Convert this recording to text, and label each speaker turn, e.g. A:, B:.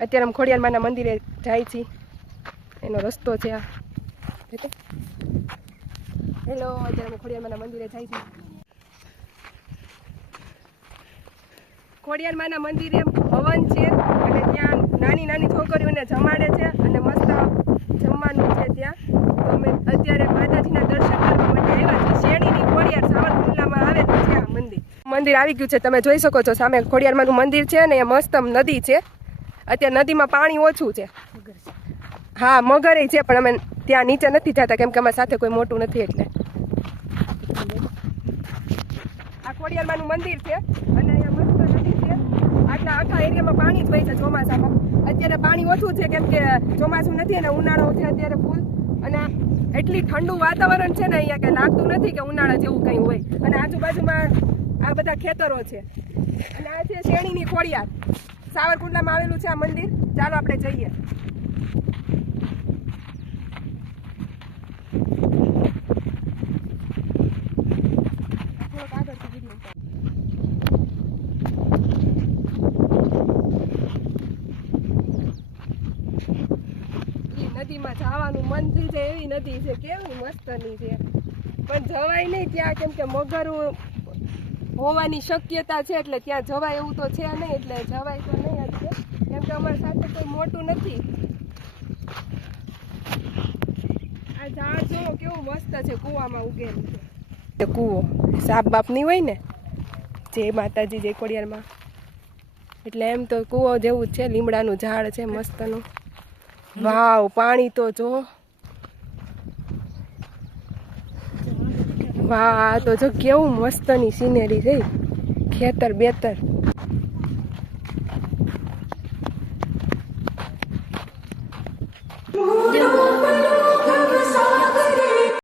A: અત્યારે અમે ખોડિયારમાંના મંદિરે જાય છે. એનો રસ્તો છે આ. હેલો, અત્યારે અમે ખોડિયારમાંના મંદિરે જાય છી. ખોડિયાર માના મંદિરે હવન છે, અને ત્યાં નાની નાની છોકરીઓને જમાડે છે અને મસ્ત જમવાનું છે ત્યાં. તો અમે અત્યારે માતાજીના દર્શન કરવા માટે આવ્યા છીએ. શેરડીની ખોડિયાર સાવરકુંડલામાં આવે છે આ મંદિર. મંદિર આવી ગયું છે, તમે જોઈ શકો છો. સામે ખોડિયારમાંનું મંદિર છે અને એ મસ્ત નદી છે. અત્યારે નદીમાં પાણી ઓછું છે. હા, મગરે છે, પણ અમે ત્યાં નીચે નથી જતા, કેમ કે અમારી સાથે કોઈ મોટું નથી એટલે. આ ખોડિયારમાંનું મંદિર છે, અને અહીંયા મસ્ત નદી છે. આટલા આખા એરિયામાં પાણી જ હોય છે ચોમાસામાં. અત્યારે પાણી ઓછું છે, કેમ કે ચોમાસું નથી અને ઉનાળો છે અત્યારે ફૂલ અને એટલી ઠંડુ વાતાવરણ છે ને અહીંયા કે લાગતું નથી કે ઉનાળા જેવું કંઈ હોય. અને આજુબાજુમાં આ બધા ખેતરો છે. અને આ છે શેણીની ખોડિયાર. સાવરકુંડલામાં આવેલું છે આ મંદિર. ચાલો આપણે જઈએ. નદીમાં જવાનું મન થઈ એવી નદી છે. કેવી મસ્તની છે. પણ જવાય નહીં ત્યાં, કેમ કે મગરું હોવાની શક્યતા છે એટલે ત્યાં જવાય એવું તો છે નહીં, એટલે જવાય તો નહીં જ છે કેમ કે અમારી સાથે કોઈ મોટું નથી. આ ઝાડ જો કેવું મસ્ત છે કૂવામાં ઉગેલું છે. કૂવો સાપ બાપ નહીં હોય ને જય માતાજી જય કોડિયારમાં એટલે એમ તો કૂવો જેવું જ છે, લીમડાનું ઝાડ છે મસ્તનું. વાવ, પાણી તો જો. વાહ તો જો કેવું મસ્તની સિનેરી છે. ખેતર બેતર.